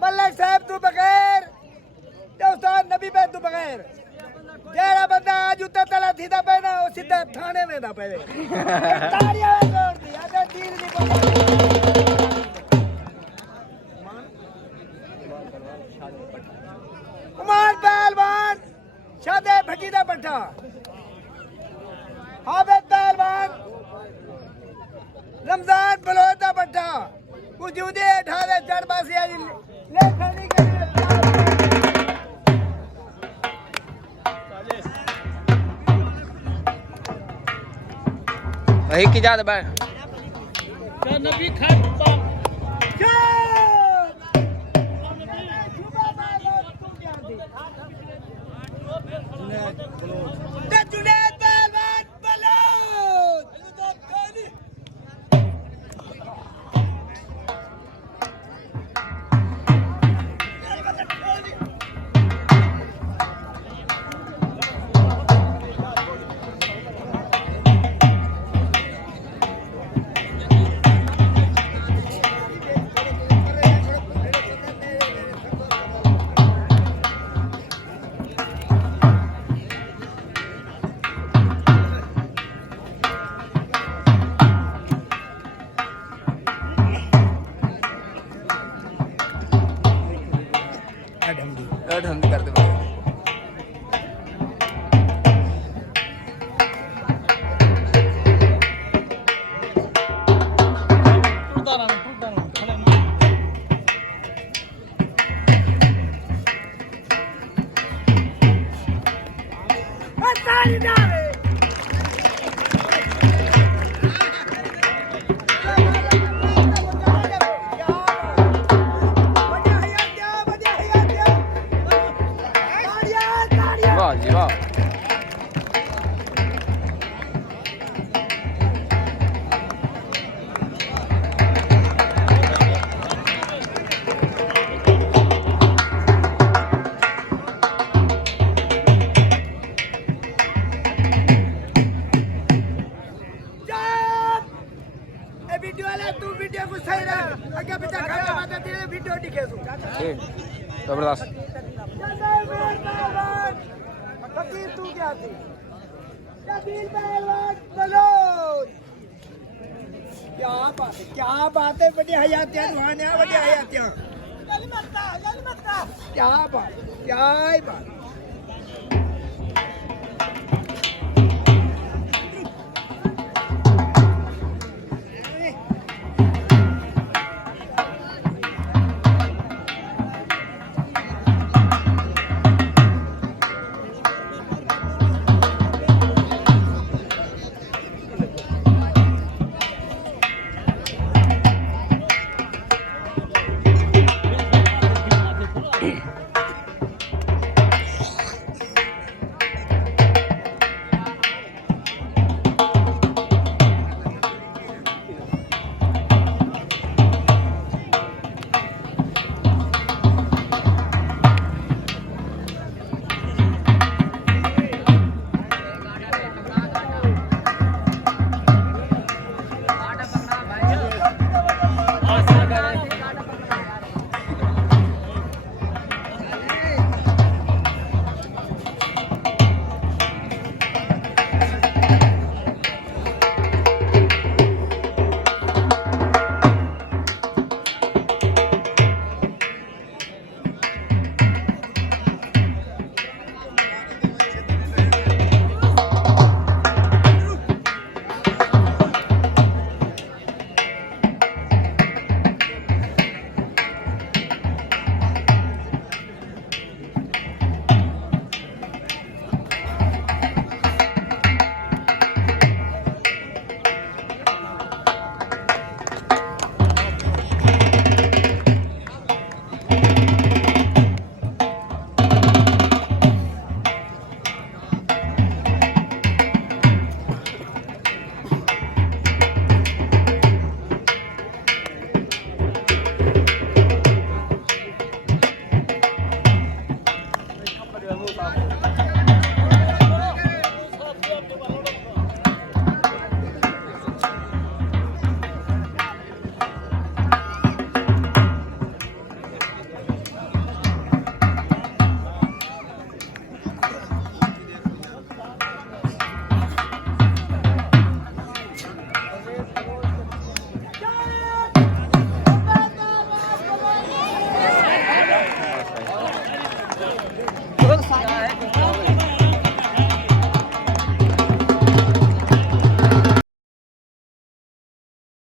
ملک صاحب تو بغیر تے استاد نبی پہ تو بغیر جیڑا بندہ آج اتنا تلا تھی دا پہنا وہ سیدھا تھانے میں دا پہلے تاریاں زور دی آجا تیر نہیں پہنا عمان پہلوان شادے بھٹی دا بٹھا حافظ پہلوان رمضان بلوچ دا بٹھا وجودی اٹھا دے چڑھ باسی آجی لے کھڑی کری وہی کی جاد بیٹھ نبی کھٹ پا جنید پہلوان بلوچ ढंग कर दे जबरदस्त क्या बात है बड़ी हयातियां रुहाने बड़ी हयातियां क्या बात क्या ही बात ਹੋਰ ਸਾਡਾ ਹੈ